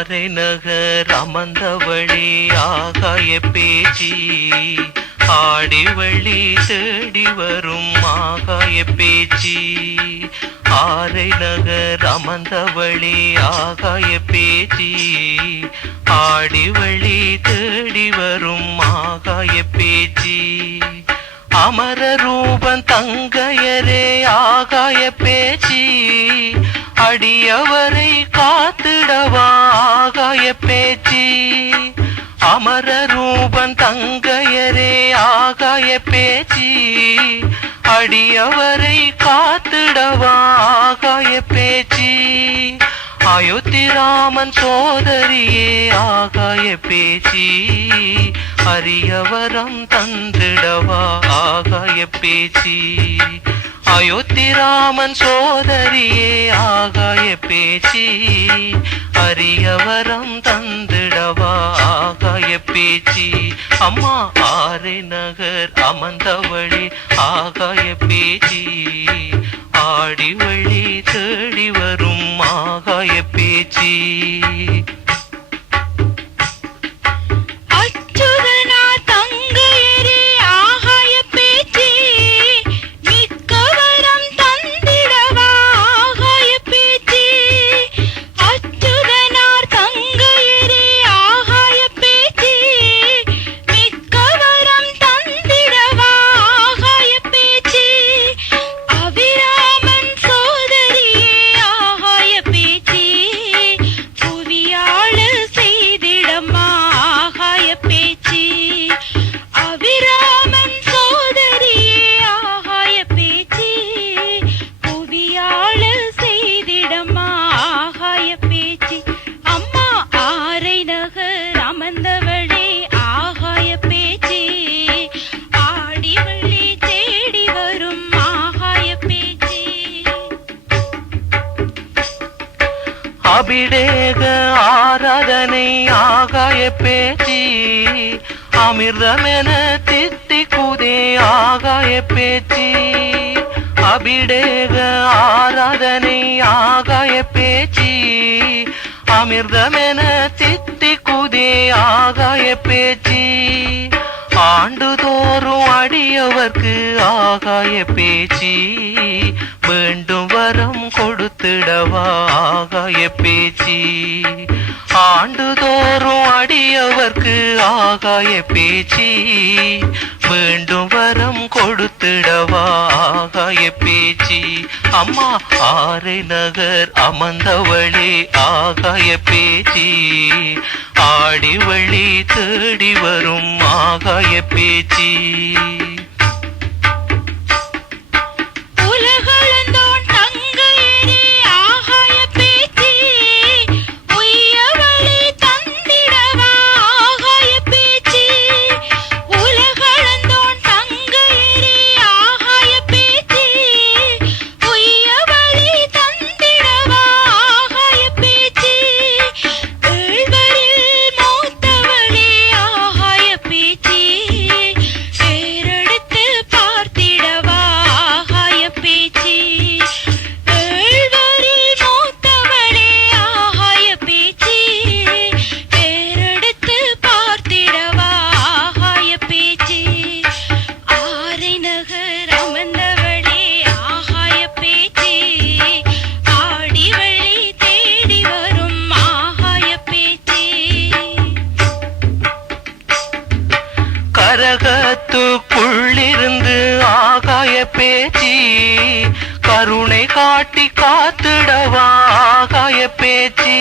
நகர் அமர்ந்தவழி ஆகாய பேச்சி ஆடி வழி தேடி வரும் ஆகாய பேச்சி ஆரை நகர் அமர்ந்தவழி ஆகாய பேச்சி ஆடி வழி தேடி வரும் ஆகாய பேச்சி அமர ரூபன் தங்கையரே ஆகாய பேச்சி அடியவரை காத்திடவா ஆகாய பேச்சி அமர ரூபன் தங்கையரே ஆகாய பேச்சி அடியவரை காத்திடவா ஆகாய பேச்சி அயோத்தி ராமன் சோதரியே ஆகாய பேச்சி அரியவரம் தந்திடவா ஆகாய பேச்சி அயோத்தி ராமன் சோதரியே ஆகாய பேச்சி அரியவரம் தந்திடவா ஆகாய பேச்சி அம்மா ஆரை நகர் அமர்ந்தவழி ஆகாய பேச்சி ஆடி வழி தேடி வரும் ஆகாய பேச்சி அபிடேக ஆராதனை ஆகாய பேச்சி அமிர்தமென தித்திக்குதே ஆகாய பேச்சி அபிடேக ஆராதனை ஆகாய பேச்சி அமிர்தமென தித்திக்குதே ஆகாய பேச்சி ஆண்டுதோறும் அடியவர்க்கு ஆகாய பேச்சி வேண்டும் வரம் கொடுத்திடவா ஆகாய பேச்சி ஆண்டுதோறும் அடியவர்க்கு ஆகாய பேச்சி வேண்டும் வரம் கொடுத்திடவா ஆகாய பேச்சி அம்மா ஆரை நகர் அமர்ந்தவழி ஆகாய பேச்சி ஆடி வழி தேடி வரும் ஆகாய பேச்சி கரகத்துக்குள்ளிருந்து ஆகாய பேச்சி கருணை காட்டி காத்திடவா ஆகாய பேச்சி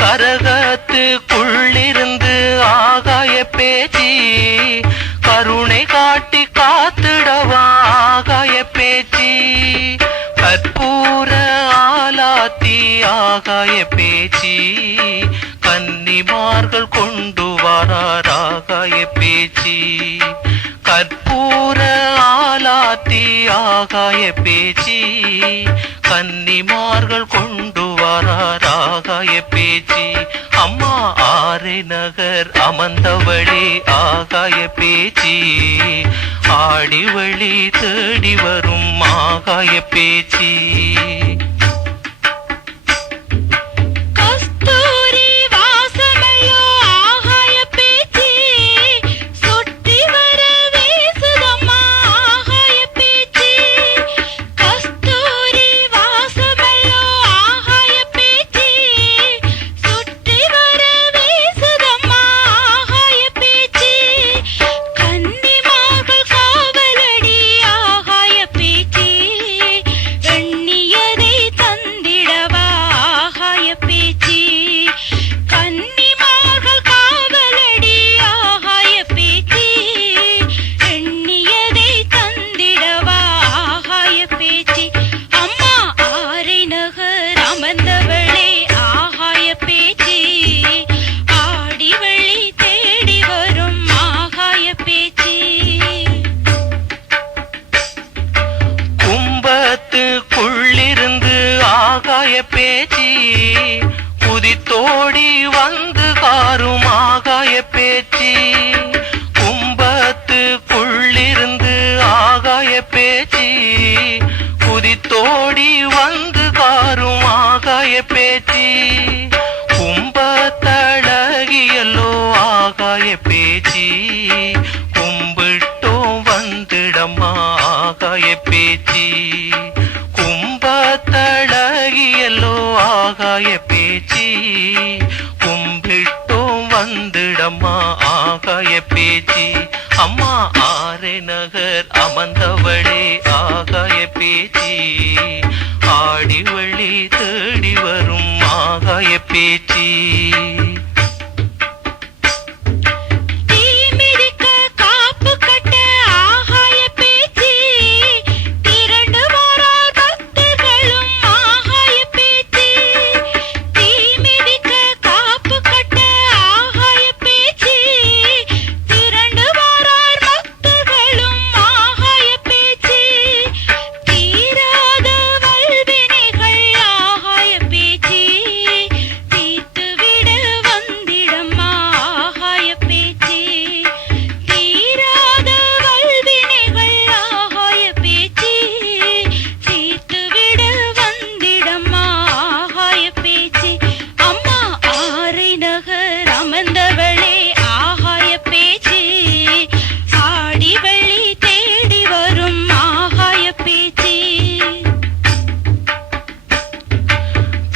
கரகத்துக்குள்ளிருந்து ஆகாய பேச்சி கருணை காட்டி காத்திடவா ஆகாய பேச்சி கற்பூர ஆலாத்தி ஆகாய பேச்சி கன்னிமார்கள் கொண்டு வரார் ஆகாய பேச்சி கற்பூர ஆலாத்தி ஆகாய பேச்சி கன்னிமார்கள் கொண்டு வரார் ஆகாய பேச்சி அம்மா ஆரை நகர் அமர்ந்தவழி ஆகாய பேச்சி ஆடி வழி தேடி வரும் ஆகாய பேச்சி கஸ்தூரி குதித்தோடி வந்து காரும் ஆகாய பேச்சு கும்பத்துக்குள்ளிருந்து ஆகாய பேச்சு குதித்தோடி வந்து காரும் ஆகாய பேச்சு கும்பத்தழகியல்லோ ஆகாய பேச்சு கும்பிட்டோம் வந்துடம்மா ஆகாய பேச்சு கும்பத்தழகியல்லோ ஆகாய பேச்சு கும்பிட்டோம் வந்துடம்மா ஆகாய பேச்சு அம்மா ஆரை நகர் அமர்ந்தவளே ஆகாய பேச்சு ஆடி வழி தேடி வரும் ஆகாய பேச்சு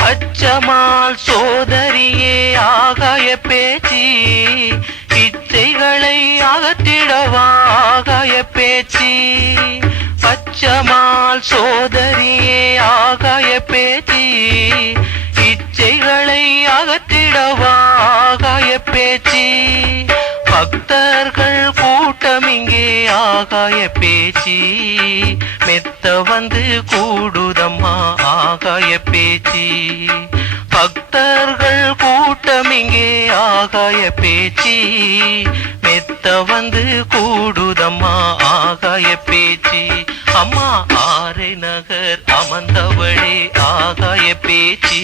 பச்சமால் சோதரியே ஆகாய பேச்சு இச்சைகளை அகற்றிடவா ஆகாய பேச்சு பச்சமால் சோதரியே ஆகாய பேச்சு இச்சைகளை அகற்றிடவா ஆகாய பேச்சு பக்தர்கள் கூட்டம் இங்கே ஆகாய பேச்சு மெத்த வந்து கூடுதம்மா ஆகாய பேச்சு பக்தர்கள் கூட்டம் இங்கே ஆகாய பேச்சு மெத்த வந்து கூடுதம்மா ஆகாய பேச்சு அம்மா ஆரை நகர் அமர்ந்தவளே ஆகாய பேச்சு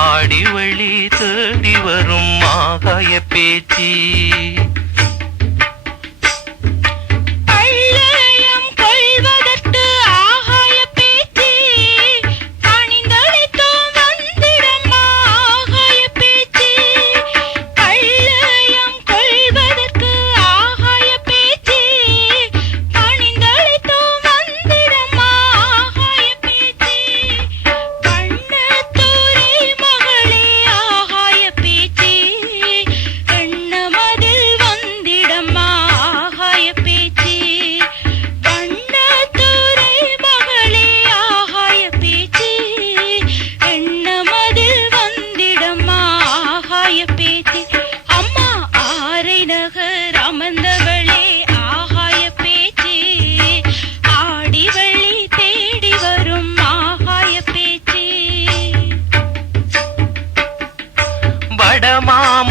ஆடி வழி தேடி வரும் ஆகாய பேச்சு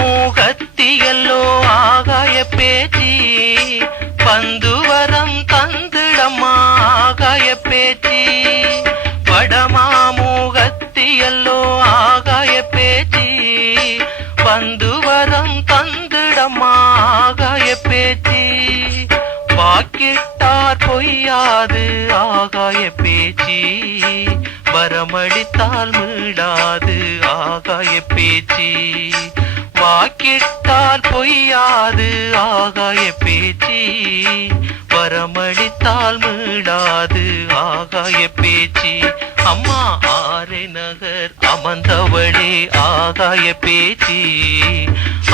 வடமாமுகத்தியல்லோ ஆகாய பேச்சு பந்துவரம் தந்திடம்மா ஆகாய பேச்சு வடமாமுகத்தியல்லோ ஆகாய பேச்சு பந்துவரம் தந்திடம்மா ஆகாய பேச்சு வாக்கிட்டார் பொய்யாது ஆகாய பேச்சு வரமளித்தால் மீளாது ஆகாய பேச்சு வாக்கிட்டால் பொய்யாது ஆகாய பேச்சு வரமளித்தால் மீளாது ஆகாய பேச்சு அம்மா ஆரை நகர் அமர்ந்தவளே ஆகாய பேச்சு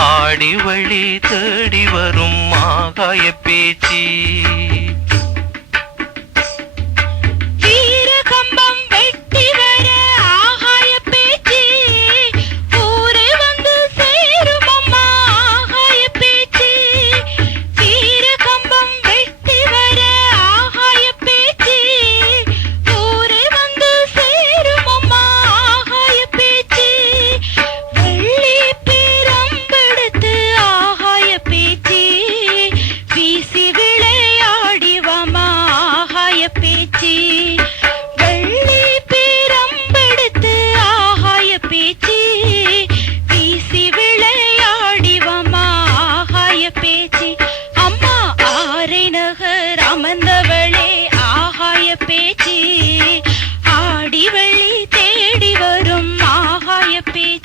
ஆடி வழி தேடி வரும் ஆகாய பேச்சு வீசி விளையாடி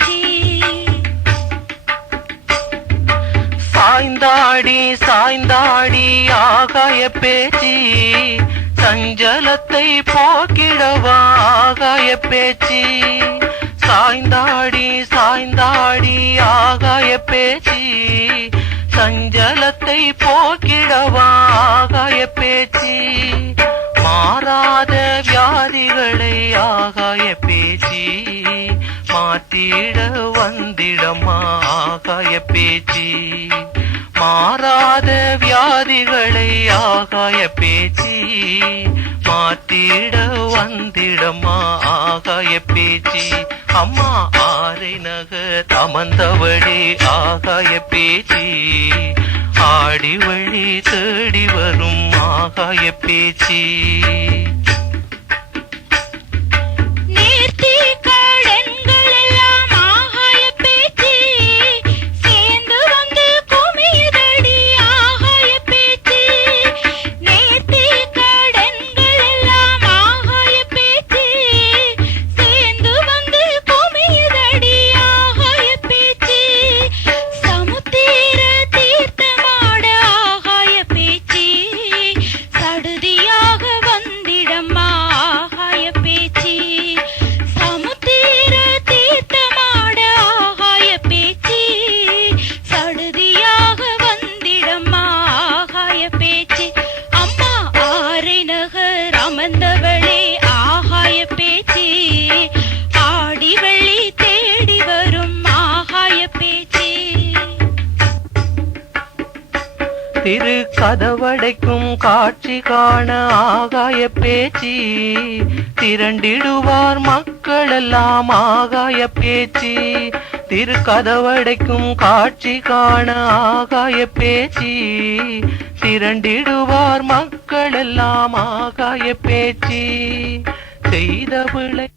பேச்சு. சாய்ந்தாடி சாய்ந்தாடி ஆகாய பேச்சு, சஞ்சலத்தை போக்கிடவா ஆகாய பேச்சு. சாய்ந்தாடி சாய்ந்தாடி ஆகாய பேச்சு, சஞ்சலத்தை போக்கிடவா ஆகாய பேச்சு. மாறாத வியாதிகளை ஆகாய பேச்சு, மாற்றிட வந்திடமா ஆகாய பேச்சு. மாறாத வியாதிகளை ஆகாய பேச்சு, மாற்றிட வந்திடமா ஆகாய பேச்சு. அம்மா ஆரை நகர் அமர்ந்தவளே ஆகாய பேச்சு, ஆடி வழி தேடி வரும் ஆகாய பேச்சு. திரு கதவடைக்கும் காட்சி காண ஆகாய பேச்சு, திரண்டிடுவார் மக்கள் எல்லாம் ஆகாய பேச்சு. திரு கதவடைக்கும் காட்சி காண ஆகாய பேச்சு, திரண்டிடுவார் மக்கள் எல்லாம் ஆகாய பேச்சு. செய்த பிழை